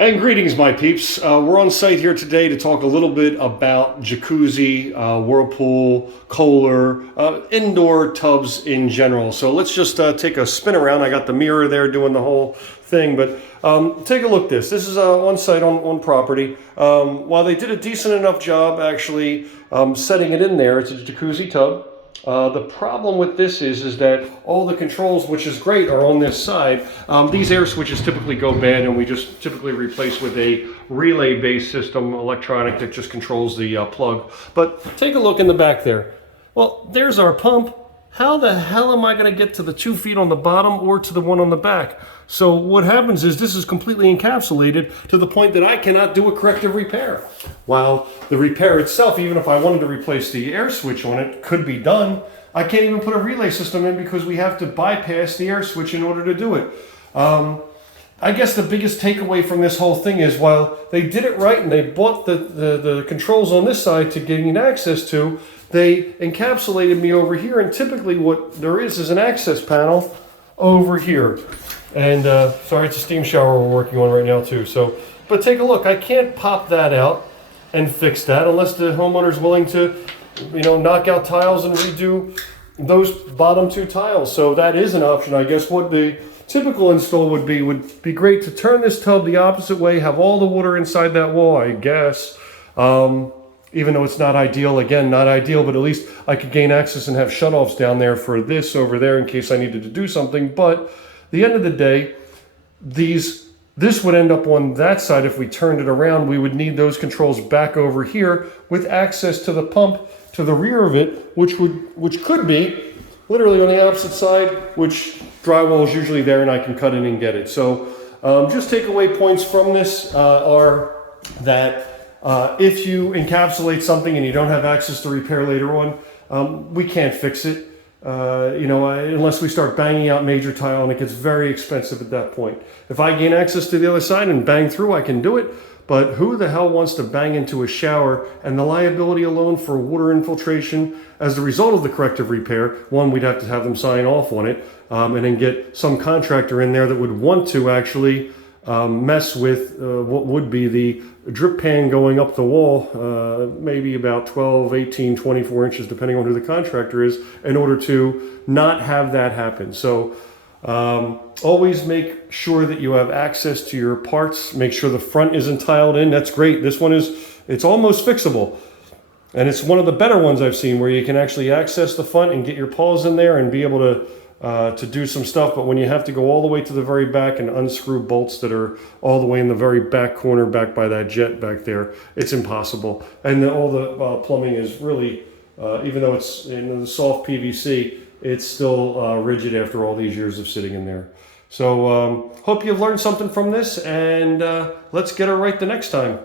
And greetings, my peeps. We're on site here today to talk a little bit about jacuzzi, whirlpool, Kohler, indoor tubs in general. So let's just take a spin around. I got the mirror there doing the whole thing, but take a look at this. This is on site on property. While they did a decent enough job actually setting it in there, it's a jacuzzi tub. The problem with this is that all the controls, which is great, are on this side. These air switches typically go bad, and we just typically replace with a relay-based system, electronic, that just controls the plug. But take a look in the back there. Well, there's our pump. How the hell am I going to get to the 2 feet on the bottom or to the one on the back? So what happens is this is completely encapsulated to the point that I cannot do a corrective repair. While the repair itself, even if I wanted to replace the air switch on it, could be done, I can't even put a relay system in because we have to bypass the air switch in order to do it. I guess the biggest takeaway from this whole thing is while they did it right and they bought the controls on this side to gain access to, they encapsulated me over here, and typically what there is an access panel over here. And sorry, it's a steam shower we're working on right now too. So, but take a look, I can't pop that out and fix that unless the homeowner's willing to, knock out tiles and redo those bottom two tiles. So that is an option, I guess. What the typical install would be great to turn this tub the opposite way, have all the water inside that wall, I guess. Even though it's not ideal, again, not ideal, but at least I could gain access and have shutoffs down there for this over there in case I needed to do something. But at the end of the day, this would end up on that side. If we turned it around, we would need those controls back over here with access to the pump to the rear of it, which could be literally on the opposite side, which drywall is usually there and I can cut in and get it. So just takeaway points from this are that if you encapsulate something and you don't have access to repair later on, we can't fix it. Unless we start banging out major tile, and it gets very expensive at that point. If I gain access to the other side and bang through, I can do it. But who the hell wants to bang into a shower, and the liability alone for water infiltration as a result of the corrective repair? One, we'd have to have them sign off on it, and then get some contractor in there that would want to actually mess with what would be the drip pan going up the wall, maybe about 12, 18, 24 inches, depending on who the contractor is, in order to not have that happen. So always make sure that you have access to your parts. Make sure the front isn't tiled in. That's great. This one it's almost fixable. And it's one of the better ones I've seen where you can actually access the front and get your paws in there and be able to do some stuff. But when you have to go all the way to the very back and unscrew bolts that are all the way in the very back corner back by that jet back there, it's impossible. And all the plumbing is really, even though it's in the soft PVC, it's still rigid after all these years of sitting in there. So hope you've learned something from this, and let's get it right the next time.